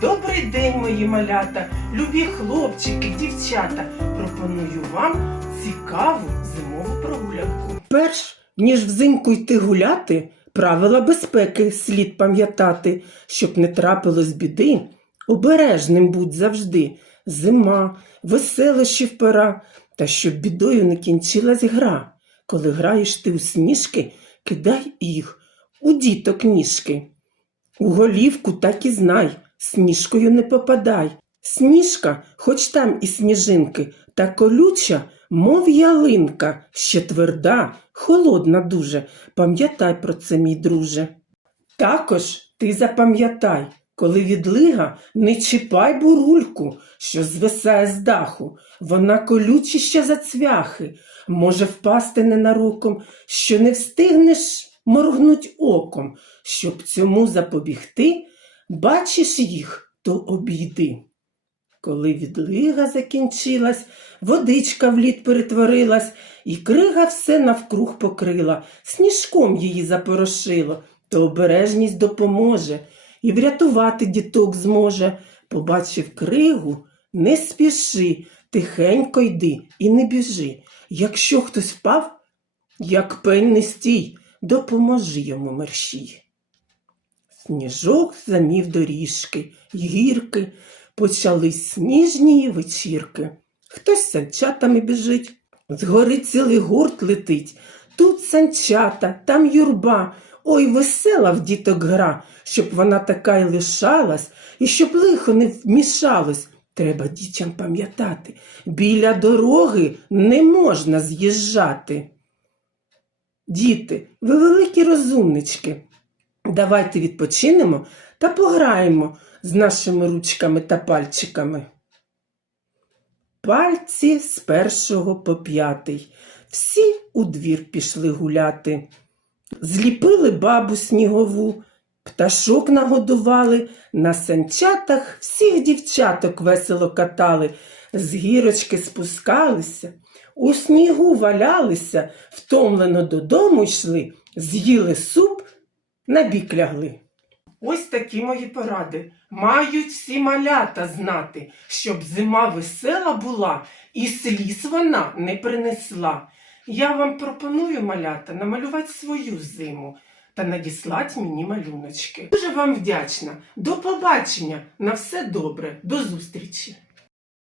Добрий день, мої малята, любі хлопчики, дівчата. Пропоную вам цікаву зимову прогулянку. Перш ніж взимку йти гуляти, правила безпеки слід пам'ятати, щоб не трапилось біди. Обережним будь завжди. Зима, веселощів пора, та щоб бідою не кінчилась гра. Коли граєш ти у сніжки, кидай їх у діток ніжки. У голівку так і знай, сніжкою не попадай. Сніжка, хоч там і сніжинки, та колюча, мов ялинка, ще тверда, холодна дуже. Пам'ятай про це, мій друже. Також ти запам'ятай, коли відлига, не чіпай бурульку, що звисає з даху. Вона колючіща за цвяхи, може впасти ненароком, що не встигнеш моргнуть оком. Щоб цьому запобігти, бачиш їх, то обійди. Коли відлига закінчилась, водичка в лід перетворилась, і крига все навкруг покрила, сніжком її запорошило, то обережність допоможе і врятувати діток зможе. Побачив кригу, не спіши, тихенько йди і не біжи. Якщо хтось впав, як пень не стій, допоможи йому мерщій. Сніжок замів доріжки, гірки, почались сніжні вечірки. Хтось санчатами біжить, згори цілий гурт летить. Тут санчата, там юрба. Ой, весела в діток гра, щоб вона така й лишалась, і щоб лихо не вмішалось. Треба дітям пам'ятати, біля дороги не можна з'їжджати. Діти, ви великі розумнички. Давайте відпочинемо та пограємо з нашими ручками та пальчиками. Пальці з першого по п'ятий. Всі у двір пішли гуляти. Зліпили бабу снігову, пташок нагодували, на санчатах всіх дівчаток весело катали, з гірочки спускалися, у снігу валялися, втомлено додому йшли, з'їли суп, на бік лягли. Ось такі мої поради. Мають всі малята знати, щоб зима весела була і сліз вона не принесла. Я вам пропоную, малята, намалювати свою зиму та надіслати мені малюночки. Дуже вам вдячна. До побачення. На все добре. До зустрічі.